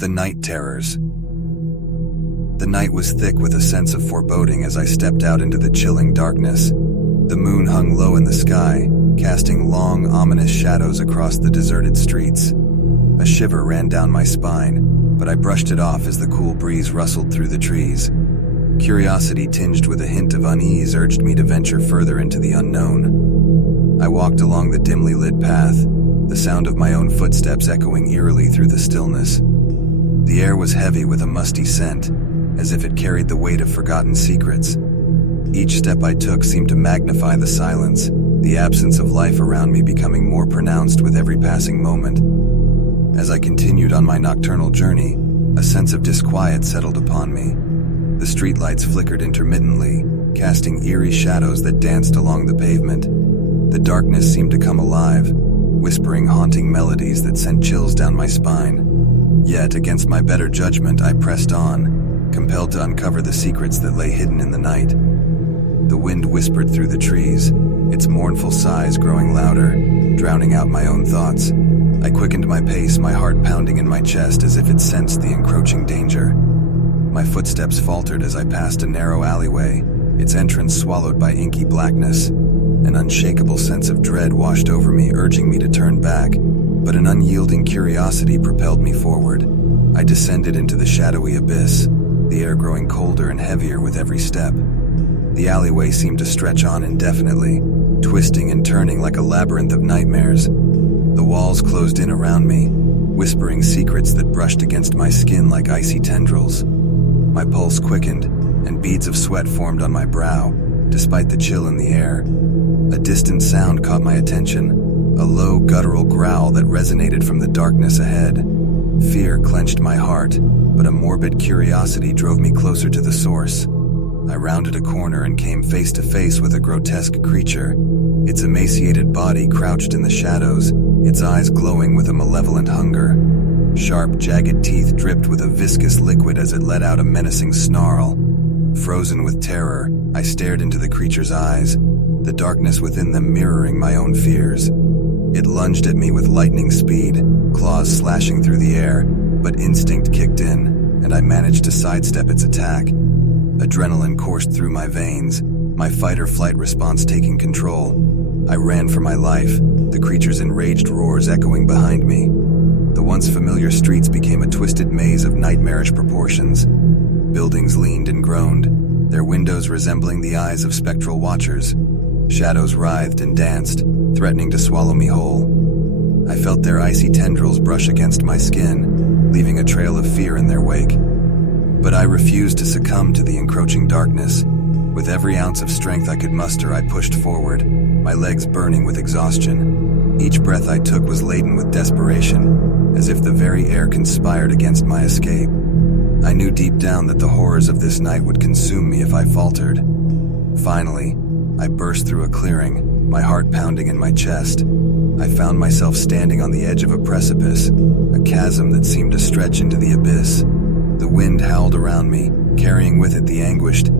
The night terrors. The night was thick with a sense of foreboding as I stepped out into the chilling darkness. The moon hung low in the sky, casting long, ominous shadows across the deserted streets. A shiver ran down my spine, but I brushed it off as the cool breeze rustled through the trees. Curiosity tinged with a hint of unease urged me to venture further into the unknown. I walked along the dimly lit path, the sound of my own footsteps echoing eerily through the stillness. The air was heavy with a musty scent, as if it carried the weight of forgotten secrets. Each step I took seemed to magnify the silence, the absence of life around me becoming more pronounced with every passing moment. As I continued on my nocturnal journey, a sense of disquiet settled upon me. The streetlights flickered intermittently, casting eerie shadows that danced along the pavement. The darkness seemed to come alive, whispering haunting melodies that sent chills down my spine. Yet, against my better judgment, I pressed on, compelled to uncover the secrets that lay hidden in the night. The wind whispered through the trees, its mournful sighs growing louder, drowning out my own thoughts. I quickened my pace, my heart pounding in my chest as if it sensed the encroaching danger. My footsteps faltered as I passed a narrow alleyway, its entrance swallowed by inky blackness. An unshakable sense of dread washed over me, urging me to turn back, but an unyielding curiosity propelled me forward. I descended into the shadowy abyss, the air growing colder and heavier with every step. The alleyway seemed to stretch on indefinitely, twisting and turning like a labyrinth of nightmares. The walls closed in around me, whispering secrets that brushed against my skin like icy tendrils. My pulse quickened, and beads of sweat formed on my brow, despite the chill in the air. A distant sound caught my attention, a low, guttural growl that resonated from the darkness ahead. Fear clenched my heart, but a morbid curiosity drove me closer to the source. I rounded a corner and came face to face with a grotesque creature. Its emaciated body crouched in the shadows, its eyes glowing with a malevolent hunger. Sharp, jagged teeth dripped with a viscous liquid as it let out a menacing snarl. Frozen with terror, I stared into the creature's eyes, the darkness within them mirroring my own fears. It lunged at me with lightning speed, claws slashing through the air, but instinct kicked in, and I managed to sidestep its attack. Adrenaline coursed through my veins, my fight-or-flight response taking control. I ran for my life, the creature's enraged roars echoing behind me. The once familiar streets became a twisted maze of nightmarish proportions. Buildings leaned and groaned, their windows resembling the eyes of spectral watchers. Shadows writhed and danced, threatening to swallow me whole. I felt their icy tendrils brush against my skin, leaving a trail of fear in their wake. But I refused to succumb to the encroaching darkness. With every ounce of strength I could muster, I pushed forward, my legs burning with exhaustion. Each breath I took was laden with desperation, as if the very air conspired against my escape. I knew deep down that the horrors of this night would consume me if I faltered. Finally, I burst through a clearing, my heart pounding in my chest. I found myself standing on the edge of a precipice, a chasm that seemed to stretch into the abyss. The wind howled around me, carrying with it the anguished,